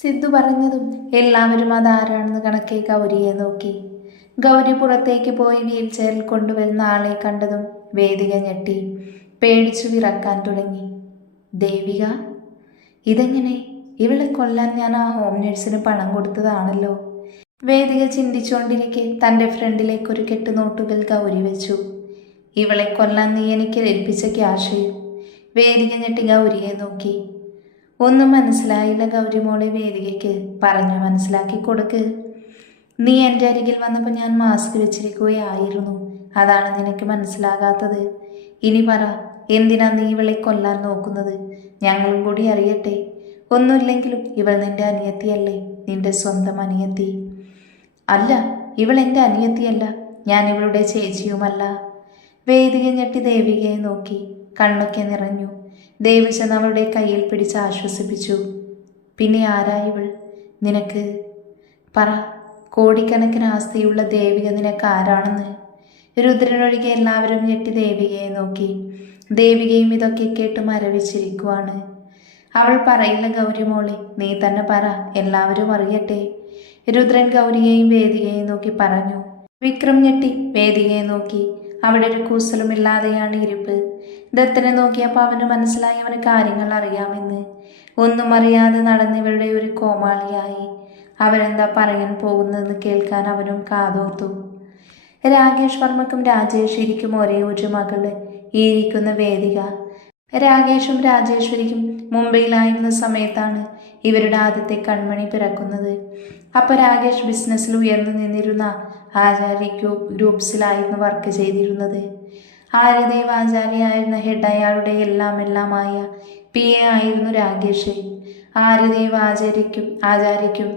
സിദ്ധു പറഞ്ഞതും എല്ലാവരും അതാരാണെന്ന് കണക്കെ ഗൗരിയെ നോക്കി. ഗൗരി പുറത്തേക്ക് പോയി വീൽ ചെയറിൽ കൊണ്ടുവരുന്ന ആളെ കണ്ടതും വേദിക ഞെട്ടി പേടിച്ചു വിറക്കാൻ തുടങ്ങി. ദേവിക, ഇതെങ്ങനെ? ഇവളെ കൊല്ലാൻ ഞാൻ ആ ഹോം നേഴ്സിന് പണം കൊടുത്തതാണല്ലോ. വേദിക ചിന്തിച്ചുകൊണ്ടിരിക്കെ തൻ്റെ ഫ്രണ്ടിലേക്ക് ഒരു കെട്ട് നോട്ടുകൾ ഗൗരി വെച്ചു. ഇവളെ കൊല്ലാൻ നീ എനിക്ക് ഏൽപ്പിച്ച ക്യാഷ്? വേദിക ഞെട്ടി ഗൗരിയെ നോക്കി. ഒന്നും മനസ്സിലായില്ല ഗൗരി മോളെ. വേദികയ്ക്ക് പറഞ്ഞു മനസ്സിലാക്കി കൊടുക്ക്. നീ എൻ്റെ അരികിൽ വന്നപ്പോൾ ഞാൻ മാസ്ക് വെച്ചിരിക്കുകയായിരുന്നു. അതാണ് നിനക്ക് മനസ്സിലാകാത്തത്. ഇനി പറ, എന്തിനാ നീ ഇവളെ കൊല്ലാൻ നോക്കുന്നത്? ഞങ്ങളും കൂടി അറിയട്ടെ. ഒന്നുമില്ലെങ്കിലും ഇവൾ നിന്റെ അനിയത്തിയല്ലേ? നിന്റെ സ്വന്തം അനിയത്തി. അല്ല, ഇവൾ എൻ്റെ അനിയത്തിയല്ല. ഞാൻ ഇവളുടെ ചേച്ചിയുമല്ല. വേദിക ഞെട്ടി ദേവികയെ നോക്കി. കണ്ണൊക്കെ നിറഞ്ഞു. ദേവചന്ദ് അവളുടെ കയ്യിൽ പിടിച്ച് ആശ്വസിപ്പിച്ചു. പിന്നെ ആരാ ഇവൾ? നിനക്ക് പറ. കോടിക്കണക്കിന് ആസ്തിയുള്ള ദേവിക നിനക്ക് ആരാണെന്ന്? രുദ്രനൊഴികെ എല്ലാവരും ഞെട്ടി ദേവികയെ നോക്കി. ദേവികയും ഇതൊക്കെ കേട്ട് മരവിച്ചിരിക്കുവാണ്. അവൾ പറയില്ല ഗൗരി മോളെ, നീ തന്നെ പറ, എല്ലാവരും അറിയട്ടെ. രുദ്രൻ ഗൗരിയെയും വേദികയെയും നോക്കി പറഞ്ഞു. വിക്രം ഞെട്ടി വേദികയെ നോക്കി. അവിടെ ഒരു കൂസലുമില്ലാതെയാണ് ഇരിപ്പ്. ദത്തനെ നോക്കിയപ്പോൾ അവന് മനസ്സിലായി അവന് കാര്യങ്ങൾ അറിയാമെന്ന്. ഒന്നും അറിയാതെ നടന്നിവരുടെ ഒരു കോമാളിയായി. അവരെന്താ പറയാൻ പോകുന്നതെന്ന് കേൾക്കാൻ അവനും കാതോർത്തു. രാകേഷ് വർമ്മക്കും രാജേശ്വരിക്കും ഒരേ ഒരു മകള് ഈ ഇരിക്കുന്ന വേദിക. രാകേഷും രാജേശ്വരിക്കും മുംബൈയിലായിരുന്ന സമയത്താണ് ഇവരുടെ ആദ്യത്തെ കൺമണി പിറക്കുന്നത്. അപ്പോൾ രാകേഷ് ബിസിനസ്സിൽ ഉയർന്നു നിന്നിരുന്ന ആചാര്യ ഗ്രൂപ്പ്സിലായിരുന്നു വർക്ക് ചെയ്തിരുന്നത്. ആര്യദേവ് ആചാര്യയായിരുന്ന ഹെഡ് അയാളുടെ എല്ലാമായ PA ആയിരുന്നു രാകേഷ്. ആര്യദേവ് ആചാര്യയ്ക്കും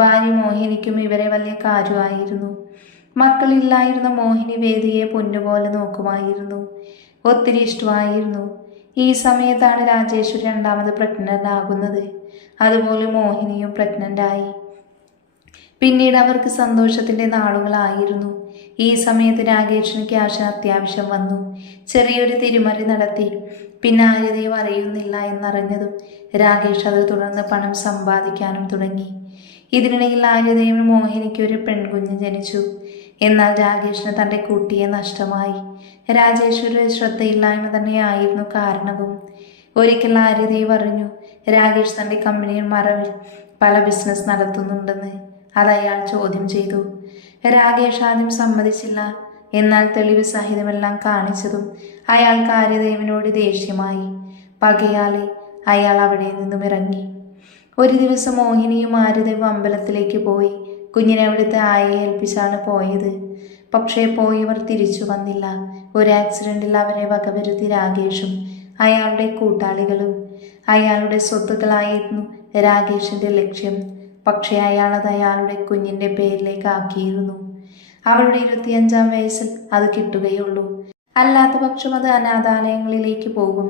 ഭാര്യ മോഹിനിക്കും ഇവരെ വലിയ കാര്യമായിരുന്നു. മക്കളില്ലായിരുന്ന മോഹിനി വേദിയെ പൊന്നുപോലെ നോക്കുമായിരുന്നു. ഒത്തിരി ഇഷ്ടമായിരുന്നു. ഈ സമയത്താണ് രാജേശ്വരി രണ്ടാമത് പ്രഗ്നൻ്റ് ആകുന്നത്. അതുപോലെ മോഹിനിയും പ്രഗ്നൻ്റായി. പിന്നീട് അവർക്ക് സന്തോഷത്തിൻ്റെ നാളുകളായിരുന്നു. ഈ സമയത്ത് രാകേഷിന് ക്യാഷ് അത്യാവശ്യം വന്നു. ചെറിയൊരു തിരിമറി നടത്തി. പിന്നെ ആര്യദേവ് അറിയുന്നില്ല എന്നറിഞ്ഞതും രാകേഷ് അത് തുടർന്ന് പണം സമ്പാദിക്കാനും തുടങ്ങി. ഇതിനിടയിൽ ആര്യദേവിന് മോഹിനിക്ക് ഒരു പെൺകുഞ്ഞ് ജനിച്ചു. എന്നാൽ രാകേഷിന് തൻ്റെ കുട്ടിയെ നഷ്ടമായി. രാജേശ്വരി ശ്രദ്ധയില്ലായ്മ തന്നെയായിരുന്നു കാരണവും. ഒരിക്കൽ ആര്യദേവ് അറിഞ്ഞു രാകേഷ് തൻ്റെ കമ്പനിയിൽ മറവിൽ പല ബിസിനസ് നടത്തുന്നുണ്ടെന്ന്. അത് അയാൾ ചോദ്യം ചെയ്തു. രാകേഷ് ആദ്യം സമ്മതിച്ചില്ല. എന്നാൽ തെളിവ് സഹിതമെല്ലാം കാണിച്ചതും അയാൾക്ക് ആര്യദേവിനോട് ദേഷ്യമായി. പകയാലെ അയാൾ അവിടെ നിന്നും ഇറങ്ങി. ഒരു ദിവസം മോഹിനിയും ആര്യദേവ് അമ്പലത്തിലേക്ക് പോയി. കുഞ്ഞിനെ അവിടുത്തെ ആയയെ ഏൽപ്പിച്ചാണ് പോയത്. പക്ഷേ പോയവർ തിരിച്ചു വന്നില്ല. ഒരു ആക്സിഡൻറ്റിൽ അവരെ വകവരുത്തി രാകേഷും അയാളുടെ കൂട്ടാളികളും. അയാളുടെ സ്വത്തുക്കളായിരുന്നു രാകേഷിൻ്റെ ലക്ഷ്യം. പക്ഷേ അയാളത് അയാളുടെ കുഞ്ഞിൻ്റെ പേരിലേക്ക് ആക്കിയിരുന്നു. അവളുടെ 25-ാം വയസ്സിൽ അത് കിട്ടുകയുള്ളൂ. അല്ലാത്ത പക്ഷം അത് അനാഥാലയങ്ങളിലേക്ക് പോകും.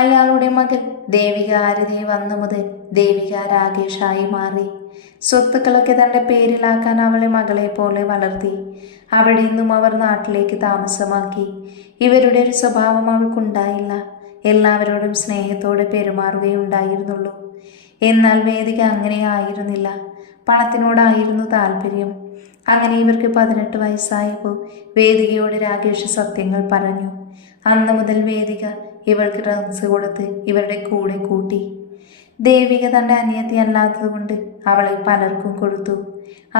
അയാളുടെ മകൻ ദേവിക ആര്യദേവ് അന്നു മുതൽ ദേവിക രാകേഷായി മാറി. സ്വത്തുക്കളൊക്കെ തൻ്റെ പേരിലാക്കാൻ അവളെ മകളെ പോലെ വളർത്തി. അവിടെ നിന്നും അവർ നാട്ടിലേക്ക് താമസമാക്കി. ഇവരുടെ ഒരു സ്വഭാവം അവൾക്കുണ്ടായില്ല. എല്ലാവരോടും സ്നേഹത്തോടെ പെരുമാറുകയുണ്ടായിരുന്നുള്ളൂ. എന്നാൽ വേദിക അങ്ങനെ ആയിരുന്നില്ല. പണത്തിനോടായിരുന്നു താല്പര്യം. അങ്ങനെ ഇവർക്ക് 18 വയസ്സായപ്പോൾ വേദികയോട് രാകേഷ് സത്യങ്ങൾ പറഞ്ഞു. അന്ന് മുതൽ വേദിക ഇവൾക്ക് ഡ്രഗ്സ് കൊടുത്ത് ഇവരുടെ കൂടെ കൂട്ടി. ദേവിക തൻ്റെ അനിയത്തി അല്ലാത്തതുകൊണ്ട് അവളെ പലർക്കും കൊടുത്തു.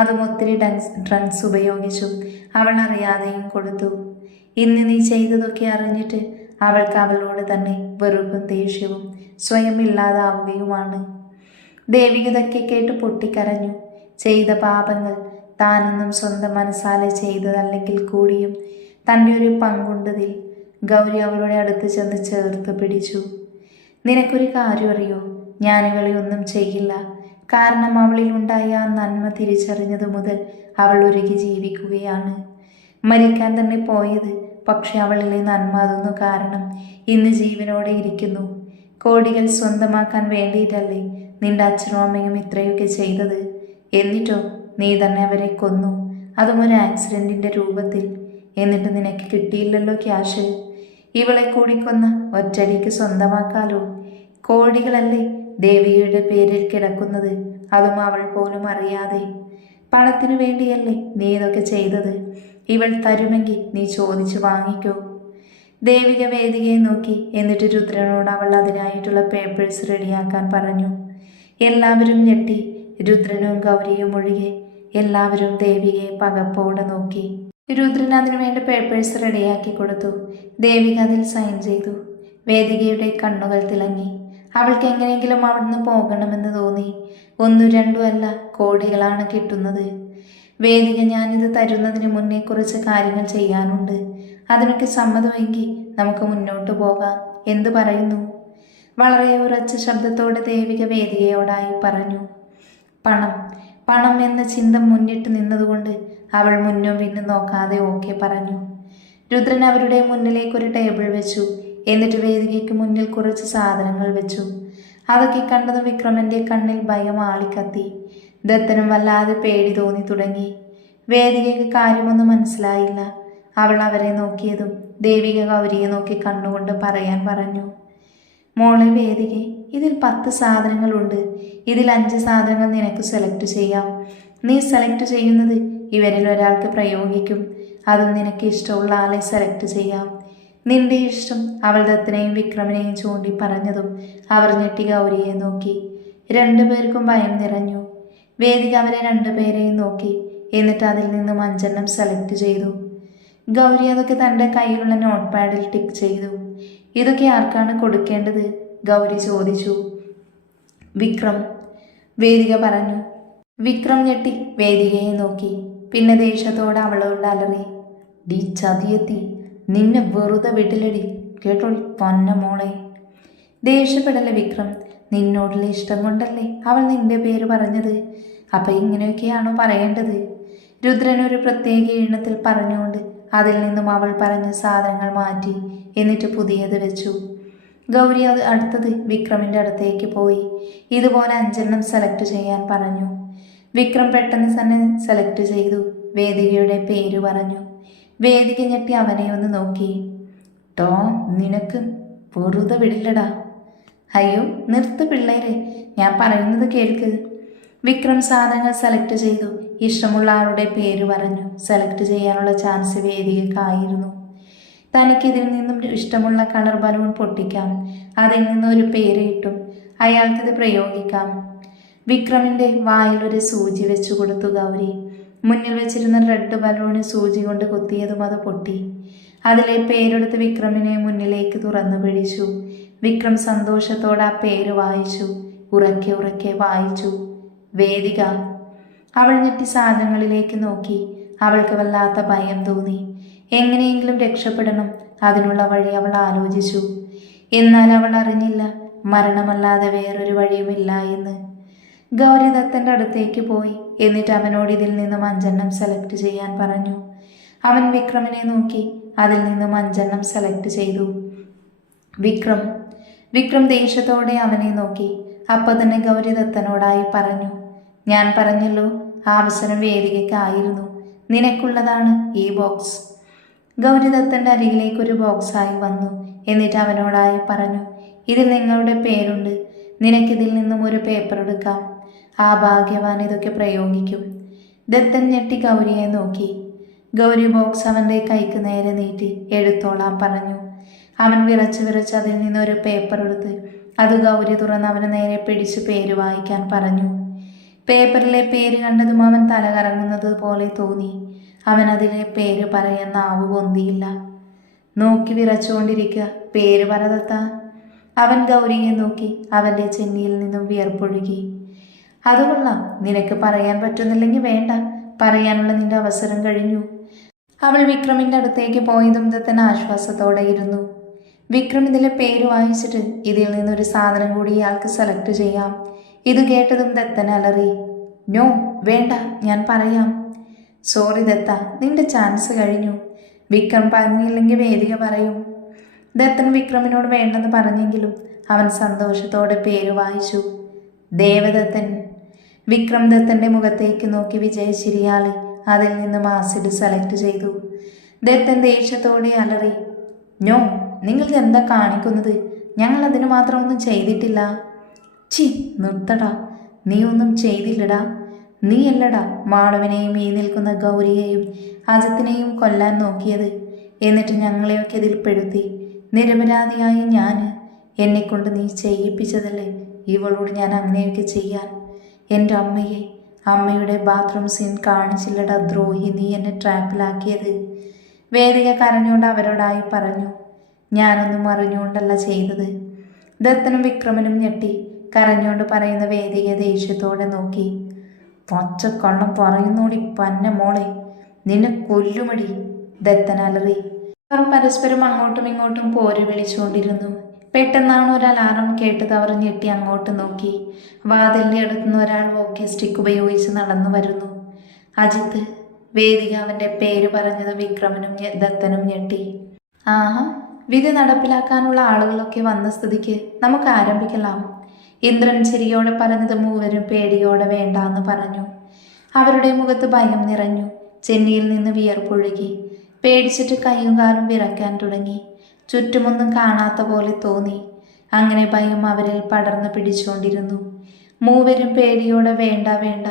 അതും ഒത്തിരി ഡ്രഗ്സ് ഉപയോഗിച്ചു. അവൾ അറിയാതെയും കൊടുത്തു. ഇന്ന് നീ ചെയ്തതൊക്കെ അറിഞ്ഞിട്ട് അവൾക്ക് അവളോട് തന്നെ വെറുപ്പും ദേഷ്യവും സ്വയം ഇല്ലാതാവുകയുമാണ്. ദേവിക ഇതൊക്കെ കേട്ട് പൊട്ടിക്കരഞ്ഞു. ചെയ്ത പാപങ്ങൾ താനൊന്നും സ്വന്തം മനസ്സാലെ ചെയ്തതല്ലെങ്കിൽ കൂടിയും തൻ്റെ ഒരു പങ്കുണ്ടതിൽ. ഗൗരി അവളുടെ അടുത്ത് ചെന്ന് ചേർത്ത് പിടിച്ചു. നിനക്കൊരു കാര്യം അറിയോ? ഞാനിവളെ ഒന്നും ചെയ്യില്ല. കാരണം അവളിലുണ്ടായ ആ നന്മ തിരിച്ചറിഞ്ഞതു മുതൽ അവൾ ഒരുക്കി ജീവിക്കുകയാണ്. മരിക്കാൻ തന്നെ പോയത്. പക്ഷെ അവളിലെ നന്മ അതൊന്നു കാരണം ഇന്ന് ജീവനോടെ ഇരിക്കുന്നു. കോടികൾ സ്വന്തമാക്കാൻ വേണ്ടിയിട്ടല്ലേ നിന്റെ അച്ഛനും അമ്മയും ഇത്രയൊക്കെ ചെയ്തത്? എന്നിട്ടോ നീ തന്നെ അവരെ കൊന്നു. അതും ഒരു ആക്സിഡൻറ്റിൻ്റെ രൂപത്തിൽ. എന്നിട്ട് നിനക്ക് കിട്ടിയില്ലല്ലോ ക്യാഷ്. ഇവളെ കൂടി കൊന്ന ഒറ്റടിക്ക് സ്വന്തമാക്കാലോ. കോടികളല്ലേ ദേവിയുടെ പേരിൽ കിടക്കുന്നത്. അതും അവൾ പോലും അറിയാതെ. പണത്തിനു വേണ്ടിയല്ലേ നീ ഇതൊക്കെ ചെയ്തത്? ഇവൾ തരുമെങ്കിൽ നീ ചോദിച്ചു വാങ്ങിക്കോ. ദേവിക വേദികയെ നോക്കി. എന്നിട്ട് രുദ്രനോട് അവൾ അതിനായിട്ടുള്ള പേപ്പേഴ്സ് റെഡിയാക്കാൻ പറഞ്ഞു. എല്ലാവരും ഞെട്ടി. രുദ്രനും ഗൗരിയും ഒഴികെ എല്ലാവരും ദേവികയെ പകപ്പോടെ നോക്കി. രുദ്രൻ അതിനു വേണ്ട പേപ്പേഴ്സ് റെഡിയാക്കി കൊടുത്തു. ദേവിക അതിൽ സൈൻ ചെയ്തു. വേദികയുടെ കണ്ണുകൾ തിളങ്ങി. അവൾക്ക് എങ്ങനെയെങ്കിലും അവിടുന്ന് പോകണമെന്ന് തോന്നി. ഒന്നു രണ്ടും അല്ല, കോടികളാണ് കിട്ടുന്നത്. വേദിക, ഞാനിത് തരുന്നതിന് മുന്നേ കുറച്ച് കാര്യങ്ങൾ ചെയ്യാനുണ്ട്. അതിനൊക്കെ സമ്മതമെങ്കിൽ നമുക്ക് മുന്നോട്ട് പോകാം. എന്തു പറയുന്നു? വളരെ ഉറച്ച ശബ്ദത്തോടെ ദേവിക വേദികയോടായി പറഞ്ഞു. പണം പണം എന്ന ചിന്ത മുന്നിട്ട് നിന്നതുകൊണ്ട് അവൾ മുന്നും പിന്നും നോക്കാതെ ഓക്കെ പറഞ്ഞു. രുദ്രൻ അവരുടെ മുന്നിലേക്ക് ഒരു ടേബിൾ വെച്ചു. എന്നിട്ട് വേദികയ്ക്ക് മുന്നിൽ കുറച്ച് സാധനങ്ങൾ വെച്ചു. അതൊക്കെ കണ്ടത് വിക്രമന്റെ കണ്ണിൽ ഭയം ആളിക്കത്തി. ദത്തനും വല്ലാതെ പേടി തോന്നി തുടങ്ങി. വേദികയ്ക്ക് കാര്യമൊന്നും മനസ്സിലായില്ല. അവൾ അവരെ നോക്കിയതും ദേവിക ഗൗരിയെ നോക്കി കണ്ണുകൊണ്ട് പറയാൻ പറഞ്ഞു. മോളെ വേദികെ, ഇതിൽ 10 സാധനങ്ങളുണ്ട്. ഇതിൽ 5 സാധനങ്ങൾ നിനക്ക് സെലക്ട് ചെയ്യാം. നീ സെലക്ട് ചെയ്യുന്നത് ഇവരിൽ ഒരാൾക്ക് പ്രയോഗിക്കും. അതും നിനക്ക് ഇഷ്ടമുള്ള ആളെ സെലക്ട് ചെയ്യാം. നിന്റെ ഇഷ്ടം. അവൾ ദത്തനെയും വിക്രമനെയും ചൂണ്ടി പറഞ്ഞതും അവർ ഞെട്ടി ഗൗരിയെ നോക്കി. 2 പേർക്കും ഭയം നിറഞ്ഞു. വേദിക അവരെ 2 പേരെയും നോക്കി. എന്നിട്ട് അതിൽ നിന്നും 5 സെലക്ട് ചെയ്തു. ഗൗരി അതൊക്കെ തൻ്റെ കയ്യിലുള്ള നോട്ട് പാഡിൽ ടിക്ക് ചെയ്തു. ഇതൊക്കെ ആർക്കാണ് കൊടുക്കേണ്ടത്? ഗൗരി ചോദിച്ചു. വിക്രം, വേദിക പറഞ്ഞു. വിക്രം ഞെട്ടി വേദികയെ നോക്കി. പിന്നെ ദേഷ്യത്തോടെ അവളോട് അലറി. ഡി ചതിയെത്തി, നിന്നെ വെറുതെ വിട്ടിലടി കേട്ടോളി പൊന്ന മോളെ. ദേഷ്യപ്പെടല്ലേ വിക്രം, നിന്നോടുള്ള ഇഷ്ടം കൊണ്ടല്ലേ അവൾ നിന്റെ പേര് പറഞ്ഞത്. അപ്പം ഇങ്ങനെയൊക്കെയാണോ പറയേണ്ടത്? രുദ്രൻ ഒരു പ്രത്യേക ഈണത്തിൽ പറഞ്ഞുകൊണ്ട് അതിൽ നിന്നും അവൾ പറഞ്ഞ സാധനങ്ങൾ മാറ്റി. എന്നിട്ട് പുതിയത് വെച്ചു. ഗൗരി അടുത്തത് വിക്രമിൻ്റെ അടുത്തേക്ക് പോയി. ഇതുപോലെ 5 സെലക്ട് ചെയ്യാൻ പറഞ്ഞു. വിക്രം പെട്ടെന്ന് തന്നെ സെലക്ട് ചെയ്തു. വേദികയുടെ പേര് പറഞ്ഞു. വേദിക ഞെട്ടി അവനെ ഒന്ന് നോക്കി. ടോ, നിനക്ക് വെറുതെ വിടില്ലടാ. അയ്യോ നിർത്ത് പിള്ളേരെ, ഞാൻ പറയുന്നത് കേൾക്ക്. വിക്രം സാധനങ്ങൾ സെലക്ട് ചെയ്തു. ഇഷ്ടമുള്ള ആളുടെ പേര് പറഞ്ഞു. സെലക്ട് ചെയ്യാനുള്ള ചാൻസ് വേദികക്കായിരുന്നു. തനിക്കിതിൽ നിന്നും ഇഷ്ടമുള്ള കളർ ബലൂൺ പൊട്ടിക്കാം. അതിൽ നിന്നൊരു പേര് കിട്ടും. അയാൾക്കിത് പ്രയോഗിക്കാം. വിക്രമിൻ്റെ വായിലൊരു സൂചി വെച്ചു കൊടുത്തു ഗൗരി. മുന്നിൽ വെച്ചിരുന്ന റെഡ് ബലൂണ് സൂചി കൊണ്ട് കുത്തിയതും അത് പൊട്ടി. അതിലെ പേരെടുത്ത് വിക്രമിനെ മുന്നിലേക്ക് തുറന്നു പിടിച്ചു. വിക്രം സന്തോഷത്തോടെ ആ പേര് വായിച്ചു. ഉറക്കെ ഉറക്കെ വായിച്ചു. വേദിക. അവൾ ഞെട്ടി സാധനങ്ങളിലേക്ക് നോക്കി. അവൾക്ക് വല്ലാത്ത ഭയം തോന്നി. എങ്ങനെയെങ്കിലും രക്ഷപ്പെടണം. അതിനുള്ള വഴി അവൾ ആലോചിച്ചു. എന്നാൽ അവൾ അറിഞ്ഞില്ല മരണമല്ലാതെ വേറൊരു വഴിയുമില്ല എന്ന്. ഗൗരി ദത്തൻ്റെ അടുത്തേക്ക് പോയി. എന്നിട്ട് അവനോട് ഇതിൽ നിന്നും 5 സെലക്ട് ചെയ്യാൻ പറഞ്ഞു. അവൻ വിക്രമിനെ നോക്കി. അതിൽ നിന്നും 5 സെലക്ട് ചെയ്തു. വിക്രം ദേഷ്യത്തോടെ അവനെ നോക്കി. അപ്പോൾ തന്നെ ഗൗരി ദത്തനോടായി പറഞ്ഞു. ഞാൻ പറഞ്ഞല്ലോ, അവസരം വേദികയ്ക്കായിരുന്നു. നിനക്കുള്ളതാണ് ഈ ബോക്സ്. ഗൗരി ദത്തൻ്റെ അരികിലേക്ക് ഒരു ബോക്സായി വന്നു. എന്നിട്ട് അവനോടായി പറഞ്ഞു. ഇതിൽ നിങ്ങളുടെ പേരുണ്ട്. നിനക്കിതിൽ നിന്നും ഒരു പേപ്പർ എടുക്കാം. ആ ഭാഗ്യവാൻ ഇതൊക്കെ പ്രയോഗിക്കും. ദത്തൻ ഞെട്ടി ഗൗരിയെ നോക്കി. ഗൗരി ബോക്സ് അവൻ്റെ കൈക്ക് നേരെ നീട്ടി എടുത്തോളാൻ പറഞ്ഞു. അവൻ വിറച്ച് അതിൽ നിന്നൊരു പേപ്പർ എടുത്ത് അത് ഗൗരി തുറന്ന് അവന് നേരെ പിടിച്ച് പേര് വായിക്കാൻ പറഞ്ഞു. പേപ്പറിലെ പേര് കണ്ടതും അവൻ തല കറങ്ങുന്നത് പോലെ തോന്നി. അവൻ അതിലെ പേര് പറയാൻ നാവ് പൊന്തിയില്ല. നോക്കി വിറച്ചുകൊണ്ടിരിക്കുക. പേര് പറതത്ത. അവൻ ഗൗരിയെ നോക്കി. അവൻ്റെ ചെന്നിയിൽ നിന്നും വിയർപ്പൊഴുകി. അതുകൊള്ളാം. നിനക്ക് പറയാൻ പറ്റുന്നില്ലെങ്കിൽ വേണ്ട. പറയാനുള്ള നിന്റെ അവസരം കഴിഞ്ഞു. അവൾ വിക്രമിൻ്റെ അടുത്തേക്ക് പോയതും ദത്തൻ ആശ്വാസത്തോടെ ഇരുന്നു. വിക്രം ഇതിലെ പേര് വായിച്ചിട്ട് ഇതിൽ നിന്നൊരു സാധനം കൂടി ഇയാൾക്ക് സെലക്ട് ചെയ്യാം. ഇത് കേട്ടതും ദത്തൻ അലറി. നോ, വേണ്ട, ഞാൻ പറയാം. സോറി ദത്ത, നിന്റെ ചാൻസ് കഴിഞ്ഞു. വിക്രം പറഞ്ഞില്ലെങ്കിൽ വേദിക പറയും. ദത്തൻ വിക്രമിനോട് വേണ്ടെന്ന് പറഞ്ഞെങ്കിലും അവൻ സന്തോഷത്തോടെ പേര് വായിച്ചു. ദേവദത്തൻ. വിക്രം ദത്തൻ്റെ മുഖത്തേക്ക് നോക്കി വിജയശിരിയാളി അതിൽ നിന്നും ആസിഡ് സെലക്ട് ചെയ്തു. ദത്തൻ ദേഷ്യത്തോടെ അലറി. നോ, നിങ്ങൾ എന്താ കാണിക്കുന്നത്? ഞങ്ങൾ അതിന് മാത്രം ഒന്നും ചെയ്തിട്ടില്ല. ചി നിർത്തടാ. നീ ഒന്നും ചെയ്തില്ലടാ. നീയല്ലടാ മാളവിനെയും ഈ നിൽക്കുന്ന ഗൗരിയെയും അജിത്തിനെയും കൊല്ലാൻ നോക്കിയത്. എന്നിട്ട് ഞങ്ങളെയൊക്കെ ഇതിൽ പെടുത്തി. നിരപരാധിയായ ഞാൻ എന്നെക്കൊണ്ട് നീ ചെയ്യിപ്പിച്ചതല്ലേ ഇവളോട് ഞാൻ അങ്ങനെയൊക്കെ ചെയ്യാൻ. എൻ്റെ അമ്മയുടെ ബാത്റൂം സീൻ കാണിച്ചില്ലടാ ദ്രോഹി, നീ എന്നെ ട്രാപ്പിലാക്കിയത്. വേദിക കരഞ്ഞുകൊണ്ട് അവരോടായി പറഞ്ഞു. ഞാനൊന്നും അറിഞ്ഞുകൊണ്ടല്ല ചെയ്തത്. ദത്തനും വിക്രമനും ഞെട്ടി. കരഞ്ഞുകൊണ്ട് പറയുന്ന വേദികയെ ദേഷ്യത്തോടെ നോക്കി. പച്ചക്കള്ളം പറയുന്നോടി പന്ന മോളെ, നിന്നെ കൊല്ലുമടി, ദത്തൻ അലറി. അവർ പരസ്പരം അങ്ങോട്ടും ഇങ്ങോട്ടും പോര് വിളിച്ചുകൊണ്ടിരുന്നു. പെട്ടെന്നാണ് ഒരു അലാറം കേട്ടത്. അവർ ഞെട്ടി അങ്ങോട്ട് നോക്കി. വാതിലിൻ്റെ അടുത്തുനിന്ന് ഒരാൾ വോക്കി സ്റ്റിക്ക് ഉപയോഗിച്ച് നടന്നു വരുന്നു. അജിത്ത്. വേദിക അവൻ്റെ പേര് പറഞ്ഞത് വിക്രമനും ദത്തനും ഞെട്ടി. ആഹാ, വിധി നടപ്പിലാക്കാനുള്ള ആളുകളൊക്കെ വന്ന സ്ഥിതിക്ക് നമുക്ക് ആരംഭിக்கலாம். ഇന്ദ്രൻ ചിരിയോടെ പറഞ്ഞത് മൂവരും പേടിയോടെ വേണ്ടാന്ന് പറഞ്ഞു. അവരുടെ മുഖത്ത് ഭയം നിറഞ്ഞു. ചെന്നിയിൽ നിന്ന് വിയർപ്പൊഴുകി. പേടിച്ചിട്ട് കൈയും കാലും വിറയ്ക്കാൻ തുടങ്ങി. ചുറ്റുമൊന്നും കാണാത്ത പോലെ തോന്നി. അങ്ങനെ ഭയം അവരിൽ പടർന്നു പിടിച്ചുകൊണ്ടിരുന്നു. മൂവരും പേടിയോടെ വേണ്ട വേണ്ട,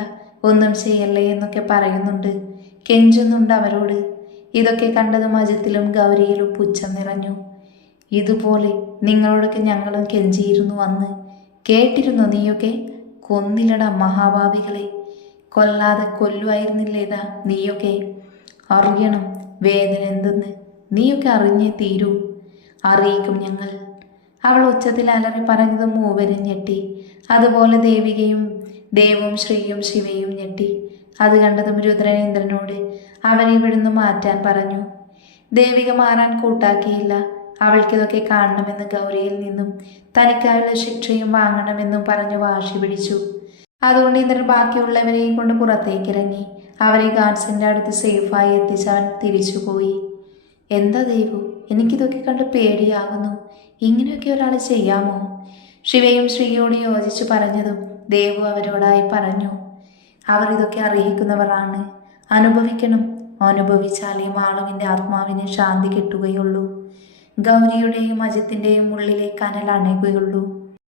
ഒന്നും ചെയ്യല്ലേ എന്നൊക്കെ പറയുന്നുണ്ട്, കെഞ്ചുന്നുണ്ട് അവരോട്. ഇതൊക്കെ കണ്ടതും അജിത്തിലും ഗൗരിയിലും പുച്ഛം നിറഞ്ഞു. ഇതുപോലെ നിങ്ങളോടൊക്കെ ഞങ്ങളും കെഞ്ചിയിരുന്നു അന്ന്. കേട്ടിരുന്നോ നീയൊക്കെ? കൊന്നില്ലടാ മഹാഭാവികളെ, കൊല്ലാതെ കൊല്ലുമായിരുന്നില്ലേടാ നീയൊക്കെ. അറിയണം വേദന എന്തെന്ന്. നീയൊക്കെ അറിഞ്ഞേ തീരൂ. അറിയിക്കും ഞങ്ങൾ. അവൾ ഉച്ചത്തിൽ അലറി പറഞ്ഞതും മൂവരും ഞെട്ടി. അതുപോലെ ദേവും ശ്രീയും ശിവയും ഞെട്ടി. അത് കണ്ടതും രുദ്രൻ ഇന്ദ്രനോട് അവരെ ഇവിടുന്ന് മാറ്റാൻ പറഞ്ഞു. ദേവിക മാറാൻ കൂട്ടാക്കിയില്ല. അവൾക്കിതൊക്കെ കാണണമെന്ന് ഗൗരിയിൽ നിന്നും തനിക്കായുള്ള ശിക്ഷയും വാങ്ങണമെന്നും പറഞ്ഞു വാശി പിടിച്ചു. അതുകൊണ്ട് ഇന്ദ്രൻ ബാക്കിയുള്ളവരെയും കൊണ്ട് പുറത്തേക്കിറങ്ങി. അവരെ ഗാർഡ്സിൻ്റെ അടുത്ത് സേഫായി എത്തിച്ച് അവൻ തിരിച്ചുപോയി. എന്താ ദേവു, എനിക്കിതൊക്കെ കണ്ട് പേടിയാകുന്നു. ഇങ്ങനെയൊക്കെ ഒരാൾ ചെയ്യാമോ? ശിവയും ശ്രീയോട് യോജിച്ചു പറഞ്ഞതും ദേവു അവരോടായി പറഞ്ഞു. അവർ ഇതൊക്കെ അറിയിക്കുന്നവരാണ്. അനുഭവിക്കണം. അനുഭവിച്ചാലേ മാളവിൻ്റെ ആത്മാവിന് ശാന്തി കിട്ടുകയുള്ളൂ. ഗൗരിയുടെയും അജിത്തിൻ്റെയും ഉള്ളിലെ കനൽ അണയുകയുള്ളൂ.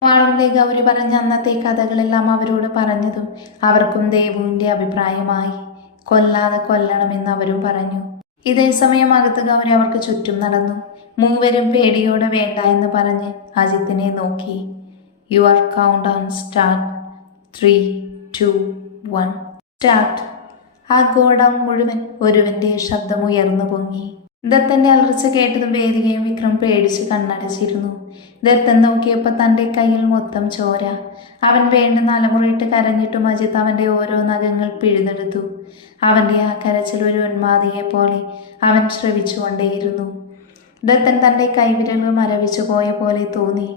മാളവിലെ ഗൗരി പറഞ്ഞ അന്നത്തെ കഥകളെല്ലാം അവരോട് പറഞ്ഞതും അവർക്കും ദേവുവിൻ്റെ അഭിപ്രായമായി. കൊല്ലാതെ കൊല്ലണമെന്ന് അവരും പറഞ്ഞു. ഇതേ സമയം അകത്ത് ഗൗരി അവർക്ക് ചുറ്റും നടന്നു. മൂവരും പേടിയോടെ വേണ്ട എന്ന് പറഞ്ഞ് അജിത്തിനെ നോക്കി. Your count own start. 3, 2, 1 start. ആ ഗോഡൗൺ മുഴുവൻ ഒരുവന്റെ ശബ്ദം ഉയർന്നു പൊങ്ങി. ദത്തന്റെ അലർച്ച കേട്ടതും വേദികയും വിക്രം പേടിച്ച് കണ്ണടച്ചിരുന്നു. ദത്തൻ നോക്കിയപ്പോൾ തൻ്റെ കയ്യിൽ മൊത്തം ചോര. അവൻ വേണ്ട നലമുറയിട്ട് കരഞ്ഞിട്ടും അജിത്ത് അവൻ്റെ ഓരോ നഖങ്ങൾ പിഴുതെടുത്തു. അവൻ്റെ ആ കരച്ചിൽ ഒരു ഉന്മാദിയെ പോലെ അവൻ ശ്രവിച്ചുകൊണ്ടേയിരുന്നു. ദത്തൻ തൻ്റെ കൈവിരലുകൾ മരവിച്ചു പോയ പോലെ തോന്നി.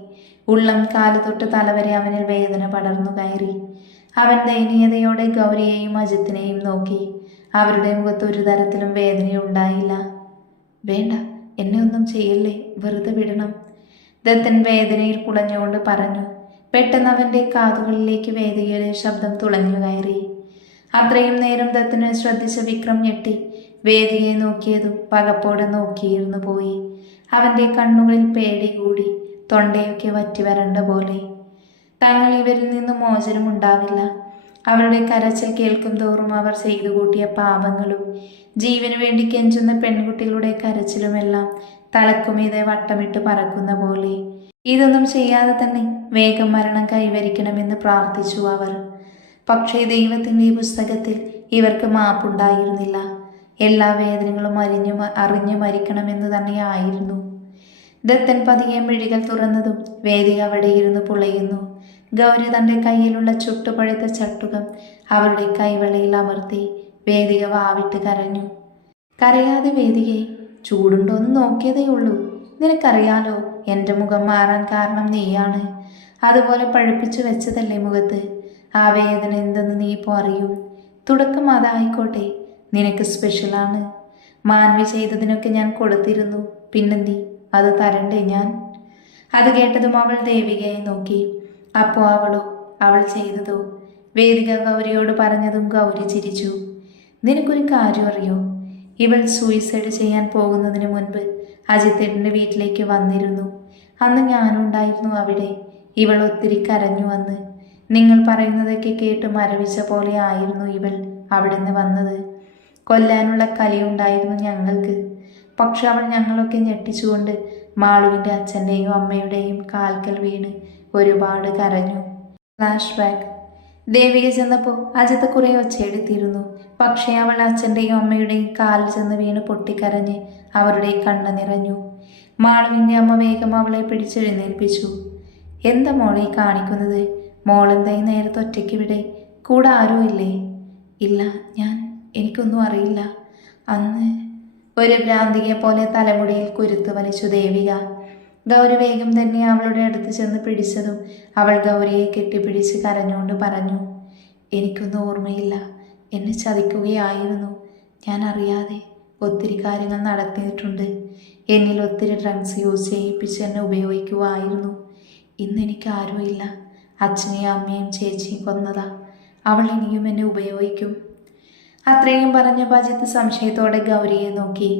ഉള്ളം കാല് തൊട്ട് തലവരെ അവനിൽ വേദന പടർന്നു കയറി. അവൻ ദയനീയതയോടെ ഗൗരിയെയും അജിത്തിനെയും നോക്കി. അവരുടെ മുഖത്ത് ഒരു തരത്തിലും വേദനയുണ്ടായില്ല. വേണ്ട, എന്നെ ഒന്നും ചെയ്യല്ലേ, വെറുതെ വിടണം, ദത്തൻ വേദനയിൽ പുളഞ്ഞുകൊണ്ട് പറഞ്ഞു. പെട്ടെന്ന് അവൻ്റെ കാതുകളിലേക്ക് വേദികയുടെ ശബ്ദം തുളഞ്ഞു കയറി. അത്രയും നേരം ദത്തനെ ശ്രദ്ധിച്ച വിക്രം ഞെട്ടി. വേദികയെ നോക്കിയതും പകപ്പോടെ നോക്കിയിരുന്നു പോയി. അവൻ്റെ കണ്ണുകളിൽ പേടി കൂടി. തൊണ്ടയൊക്കെ വറ്റി വരണ്ട പോലെ. തങ്ങൾ ഇവരിൽ നിന്ന് മോചനമുണ്ടാവില്ല. അവരുടെ കരച്ചിൽ കേൾക്കും തോറും അവർ ചെയ്തു കൂട്ടിയ പാപങ്ങളും ജീവന് വേണ്ടി കെഞ്ചുന്ന പെൺകുട്ടികളുടെ കരച്ചിലുമെല്ലാം തലക്കുമീതെ വട്ടമിട്ട് പറക്കുന്ന പോലെ. ഇതൊന്നും ചെയ്യാതെ തന്നെ വേഗം മരണം കൈവരിക്കണമെന്ന് പ്രാർത്ഥിച്ചു അവർ. പക്ഷേ ദൈവത്തിൻ്റെ പുസ്തകത്തിൽ ഇവർക്ക് മാപ്പുണ്ടായിരുന്നില്ല. എല്ലാ വേദനകളും അറിഞ്ഞു മരിക്കണമെന്ന് തന്നെയായിരുന്നു. ദത്തൻ പതിയെ മിഴികൾ തുറന്നതും വേദിക അവിടെ ഇരുന്ന് പുളയുന്നു. ഗൗരി തൻ്റെ കയ്യിലുള്ള ചുട്ടുപഴുത്ത ചട്ടുകം അവരുടെ കൈവെള്ളയിൽ അമർത്തി. വേദിക വാവിട്ട് കരഞ്ഞു. കരയാതെ വേദികയെ, ചൂടുണ്ടോന്ന് നോക്കിയതേ ഉള്ളൂ. നിനക്കറിയാലോ എൻ്റെ മുഖം മാറാൻ കാരണം നീയാണ്. അതുപോലെ പഴുപ്പിച്ചു വെച്ചതല്ലേ മുഖത്ത്. ആ വേദന എന്തെന്ന് നീ ഇപ്പോൾ അറിയും. തുടക്കം അതായിക്കോട്ടെ, നിനക്ക് സ്പെഷ്യലാണ്. മാൻവി ചെയ്തതിനൊക്കെ ഞാൻ കൊടുത്തിരുന്നു. പിന്നെന്തി, അത് തരണ്ടേ ഞാൻ? അത് കേട്ടതും അവൾ ദേവികയെ നോക്കി. അപ്പോൾ അവൾ ചെയ്തതോ? വേദിക ഗൗരിയോട് പറഞ്ഞതും ഗൗരി ചിരിച്ചു. നിനക്കൊരു കാര്യം അറിയോ? ഇവൾ സൂയിസൈഡ് ചെയ്യാൻ പോകുന്നതിന് മുൻപ് അജിത്തേട്ടൻ്റെ വീട്ടിലേക്ക് വന്നിരുന്നു. അന്ന് ഞാനുണ്ടായിരുന്നു അവിടെ. ഇവൾ ഒത്തിരി കരഞ്ഞു വന്ന്. നിങ്ങൾ പറയുന്നതൊക്കെ കേട്ട് മരവിച്ച പോലെ ആയിരുന്നു ഇവൾ അവിടുന്ന് വന്നത്. കൊല്ലാനുള്ള കലിയുണ്ടായിരുന്നു ഞങ്ങൾക്ക്. പക്ഷെ അവൾ ഞങ്ങളൊക്കെ ഞെട്ടിച്ചുകൊണ്ട് മാളുവിൻ്റെ അച്ഛൻ്റെയും അമ്മയുടെയും കാൽക്കൽ വീണ് ഒരുപാട് കരഞ്ഞു. Flash back. ദേവിക ചെന്നപ്പോൾ അജിത്ത് കുറെ ഒച്ചയെടുത്തിരുന്നു. പക്ഷേ അവൾ അച്ഛൻ്റെയും അമ്മയുടെയും കാലിൽ ചെന്ന് വീണ് പൊട്ടിക്കരഞ്ഞ് അവരുടെ കണ്ണ് നിറഞ്ഞു. മാളുവിൻ്റെ അമ്മ വേഗം അവളെ പിടിച്ചെഴുന്നേൽപ്പിച്ചു. എന്താ മോളെ കാണിക്കുന്നത്? മോളെന്തായി നേരത്തെ ഒറ്റയ്ക്ക് വിടെ? കൂടെ ആരും ഇല്ലേ? ഇല്ല, എനിക്കൊന്നും അറിയില്ല. അന്ന് ഒരു ഭ്രാന്തിയെ പോലെ തലമുടിയിൽ കുരുത്ത് വലിച്ചു ദേവിക. ഗൗരി വേഗം തന്നെ അവളുടെ അടുത്ത് ചെന്ന് പിടിച്ചതും അവൾ ഗൗരിയെ കെട്ടിപ്പിടിച്ച് കരഞ്ഞുകൊണ്ട് പറഞ്ഞു, എനിക്കൊന്നും ഓർമ്മയില്ല. എന്നെ ചതിക്കുകയായിരുന്നു. ഞാൻ അറിയാതെ ഒത്തിരി കാര്യങ്ങൾ നടത്തിയിട്ടുണ്ട്. എന്നിൽ ഒത്തിരി ഡ്രഗ്സ് യൂസ് ചെയ്യിപ്പിച്ച് എന്നെ ഉപയോഗിക്കുമായിരുന്നു. ഇന്നെനിക്ക് ആരുമില്ല. അച്ഛനെയും അമ്മയും ചേച്ചിയും കൊന്നതാ. അവൾ ഇനിയും എന്നെ ഉപയോഗിക്കും. അത്രയും പറഞ്ഞ അജിത്ത് സംശയത്തോടെ ഗൗരിയെ നോക്കി.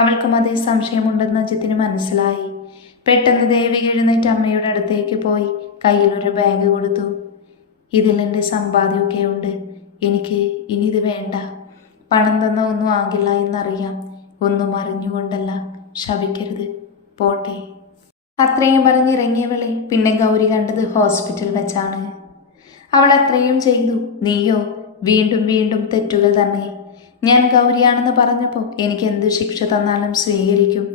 അവൾക്കും അതേ സംശയമുണ്ടെന്ന് അജിത്തിന് മനസ്സിലായി. പെട്ടെന്ന് ദേവിക എഴുന്നേറ്റ് അമ്മയുടെ അടുത്തേക്ക് പോയി കയ്യിലൊരു ബാഗ് കൊടുത്തു. ഇതിലെൻ്റെ സമ്പാദ്യമൊക്കെ ഉണ്ട്. എനിക്ക് ഇനി ഇത് വേണ്ട. പണം തന്ന ഒന്നും ആകില്ല എന്നറിയാം. ഒന്നും അറിഞ്ഞുകൊണ്ടല്ല. ശപിക്കരുത്. പോട്ടെ. അത്രയും പറഞ്ഞിറങ്ങിയവളെ പിന്നെ ഗൗരി കണ്ടത് ഹോസ്പിറ്റൽ വെച്ചാണ്. അവൾ അത്രയും ചെയ്തു. നീയോ വീണ്ടും വീണ്ടും തെറ്റുകൾ തന്നെ. ഞാൻ ഗൗരിയാണെന്ന് പറഞ്ഞപ്പോൾ എനിക്ക് എന്തു ശിക്ഷ തന്നാലും സ്വീകരിക്കും.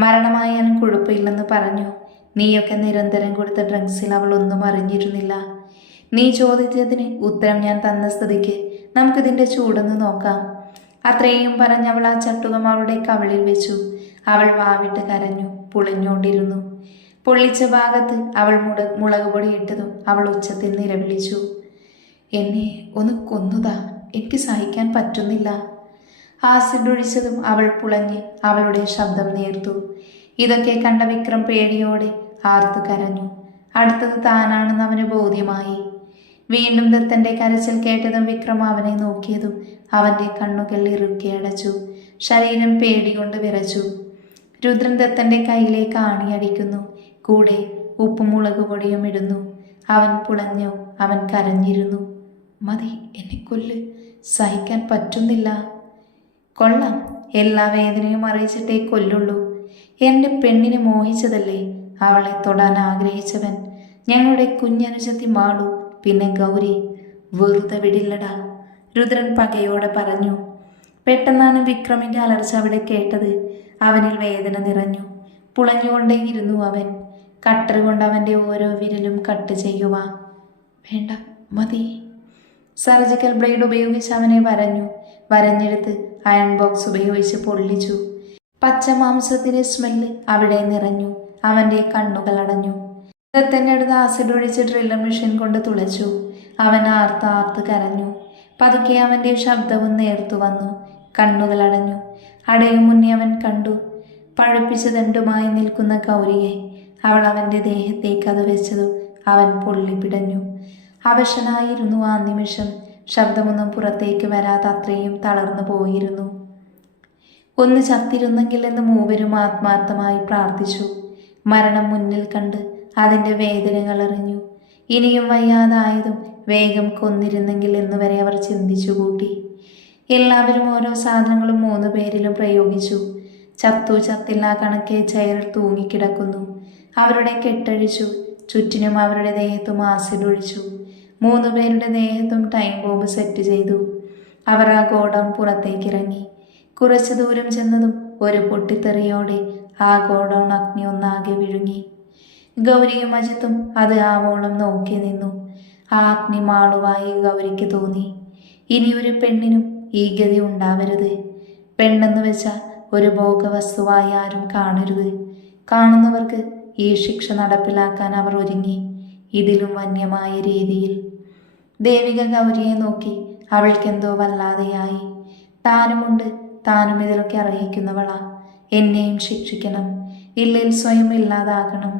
മരണമായാലും കുഴപ്പമില്ലെന്ന് പറഞ്ഞു. നീയൊക്കെ നിരന്തരം കൊടുത്ത ഡ്രഗ്സിൽ അവൾ ഒന്നും അറിഞ്ഞിരുന്നില്ല. നീ ചോദിച്ചതിന് ഉത്തരം ഞാൻ തന്ന സ്ഥിതിക്ക് നമുക്കിതിൻ്റെ ചൂടൊന്ന് നോക്കാം. അത്രയും പറഞ്ഞവൾ ആ ചട്ടുകം അവളുടെ കവിളിൽ വെച്ചു. അവൾ വാവിട്ട് കരഞ്ഞു, പുളഞ്ഞുകൊണ്ടിരുന്നു. പൊള്ളിച്ച ഭാഗത്ത് അവൾ മുളക് പൊടി ഇട്ടതും അവൾ ഉച്ചത്തിൽ നിലവിളിച്ചു, എന്നെ ഒന്ന് കൊന്നുതാ, എനിക്ക് സഹിക്കാൻ പറ്റുന്നില്ല. ആസിഡ് ഒഴിച്ചതും അവൾ പുളഞ്ഞ് അവളുടെ ശബ്ദം നേർത്തു. ഇതൊക്കെ കണ്ട വിക്രം പേടിയോടെ ആർത്തു കരഞ്ഞു. അടുത്തത് താനാണെന്ന് അവന് ബോധ്യമായി. വീണ്ടും ദത്തന്റെ കരച്ചിൽ കേട്ടതും വിക്രം അവനെ നോക്കിയതും അവന്റെ കണ്ണുകൾ ഇറുക്കി അടച്ചു. ശരീരം പേടികൊണ്ട് വിറച്ചു. രുദ്രൻ ദത്തന്റെ കയ്യിലേക്ക് ആണിയടിക്കുന്നു. കൂടെ ഉപ്പും മുളക് പൊടിയും ഇടുന്നു. അവൻ പുളഞ്ഞു. അവൻ കരഞ്ഞിരുന്നു. മതി, എന്നെ കൊല്ല്, സഹിക്കാൻ പറ്റുന്നില്ല. കൊള്ളാം, എല്ലാ വേദനയും അറിയിച്ചിട്ടേ കൊല്ലുള്ളൂ. എൻ്റെ പെണ്ണിനെ മോഹിച്ചതല്ലേ, അവളെ തൊടാൻ ആഗ്രഹിച്ചവൻ. ഞങ്ങളുടെ കുഞ്ഞനുജത്തി മാളു, പിന്നെ ഗൗരി. വെറുതെ വിടില്ലടാ, രുദ്രൻ പകയോടെ പറഞ്ഞു. പെട്ടെന്നാണ് വിക്രമിൻ്റെ അലർച്ച അവിടെ കേട്ടത്. അവനിൽ വേദന നിറഞ്ഞു. പുളഞ്ഞുകൊണ്ടേയിരുന്നു അവൻ. കട്ടർ കൊണ്ട് അവൻ്റെ ഓരോ വിരലും കട്ട് ചെയ്യുക. വേണ്ട, മതി. സർജിക്കൽ ബ്ലേഡ് ഉപയോഗിച്ച് അവനെ വരഞ്ഞെടുത്ത് അയൺ ബോക്സ് ഉപയോഗിച്ച് പൊള്ളിച്ചു. പച്ച മാംസത്തിൻ്റെ സ്മെല്ല് അവിടെ നിറഞ്ഞു. അവൻ്റെ കണ്ണുകൾ അടഞ്ഞു. ദത്തൻ്റെ അടുത്ത് ആസിഡ് ഒഴിച്ച് ഡ്രില്ലർ മെഷീൻ കൊണ്ട് തുളച്ചു. അവൻ ആർത്ത് കരഞ്ഞു. പതുക്കെ അവൻ്റെ ശബ്ദവും നേർത്തു വന്നു. കണ്ണുകൾ അടഞ്ഞു. അടയും മുന്നേ അവൻ കണ്ടു പഴുപ്പിച്ച ദണ്ടുമായി നിൽക്കുന്ന ഗൗരിയെ. അവൾ അവൻ്റെ ദേഹത്തേക്ക് അത് വെച്ചതും അവൻ പൊള്ളിപ്പിടഞ്ഞു. അവശനായിരുന്നു ആ നിമിഷം. ശബ്ദമൊന്നും പുറത്തേക്ക് വരാതെ അത്രയും തളർന്നു പോയിരുന്നു. ഒന്ന് ചത്തിരുന്നെങ്കിൽ എന്ന് മൂവരും ആത്മാർത്ഥമായി പ്രാർത്ഥിച്ചു. മരണം മുന്നിൽ കണ്ട് അതിൻ്റെ വേദനകൾ അറിഞ്ഞു. ഇനിയും വയ്യാതായതും വേഗം കൊന്നിരുന്നെങ്കിൽ എന്നുവരെ അവർ ചിന്തിച്ചു കൂട്ടി. എല്ലാവരും ഓരോ സാധനങ്ങളും 3 പേരിലും പ്രയോഗിച്ചു. ചത്തില്ല കണക്കെ ചെയറിൽ തൂങ്ങിക്കിടക്കുന്നു. അവരുടെ കെട്ടഴിച്ചു. ചുറ്റിനും അവരുടെ ദേഹത്തും ആസിഡ് ഒഴിച്ചു. 3 പേരുടെ ദേഹത്തും ടൈം ബോംബ് സെറ്റ് ചെയ്തു. അവർ ആ ഗോഡൗൺ പുറത്തേക്കിറങ്ങി. കുറച്ചു ദൂരം ചെന്നതും ഒരു പൊട്ടിത്തെറിയോടെ ആ ഗോഡൗൺ അഗ്നി ഒന്നാകെ വിഴുങ്ങി. ഗൗരിയും അജിത്തും അത് ആവോളം നോക്കി നിന്നു. ആ അഗ്നി മാളുവായി ഗൗരിക്ക് തോന്നി, ഇനിയൊരു പെണ്ണിനും ഈ ഗതി ഉണ്ടാവരുത്. പെണ്ണെന്ന് വെച്ചാൽ ഒരു ഭോഗവസ്തുവായി ആരും കാണരുത്. കാണുന്നവർക്ക് ഈ ശിക്ഷ നടപ്പിലാക്കാൻ അവർ ഒരുങ്ങി, ഇതിലും വന്യമായ രീതിയിൽ. ദേവിക ഗൗരിയെ നോക്കി. അവൾക്കെന്തോ വല്ലാതെയായി. താനും ഇതിലൊക്കെ അർഹിക്കുന്നവളാ. എന്നെയും ശിക്ഷിക്കണം, ഇല്ലേൽ സ്വയം ഇല്ലാതാകണം.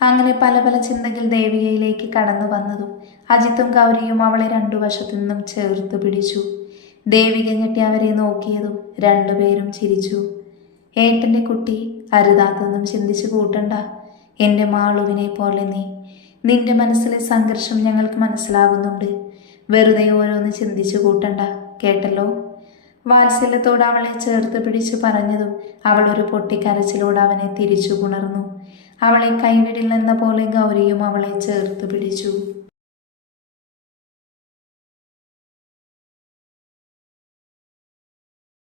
അങ്ങനെ പല പല ചിന്തകൾ ദേവികയിലേക്ക് കടന്നു വന്നതും അജിത്തും ഗൗരിയും അവളെ 2 വശത്തു നിന്നും ചേർത്ത് പിടിച്ചു. ദേവിക ഞെട്ടി അവരെ നോക്കിയതും 2 പേരും ചിരിച്ചു. ഏട്ടൻ്റെ കുട്ടി, അരുതാത്തതൊന്നും ചിന്തിച്ചു കൂട്ടണ്ട. എൻ്റെ മാളുവിനെ പോലെ നിന്റെ മനസ്സിലെ സംഘർഷം ഞങ്ങൾക്ക് മനസ്സിലാകുന്നുണ്ട്. വെറുതെ ഓരോന്ന് ചിന്തിച്ചു കൂട്ടണ്ട, കേട്ടല്ലോ. വാത്സല്യത്തോട് അവളെ ചേർത്ത് പിടിച്ചു പറഞ്ഞതും അവൾ ഒരു പൊട്ടിക്കരച്ചിലോട് അവനെ തിരിച്ചു പുണർന്നു. അവളെ കൈവിടില്ലെന്ന പോലെ ഗൗരിയും അവളെ ചേർത്ത് പിടിച്ചു.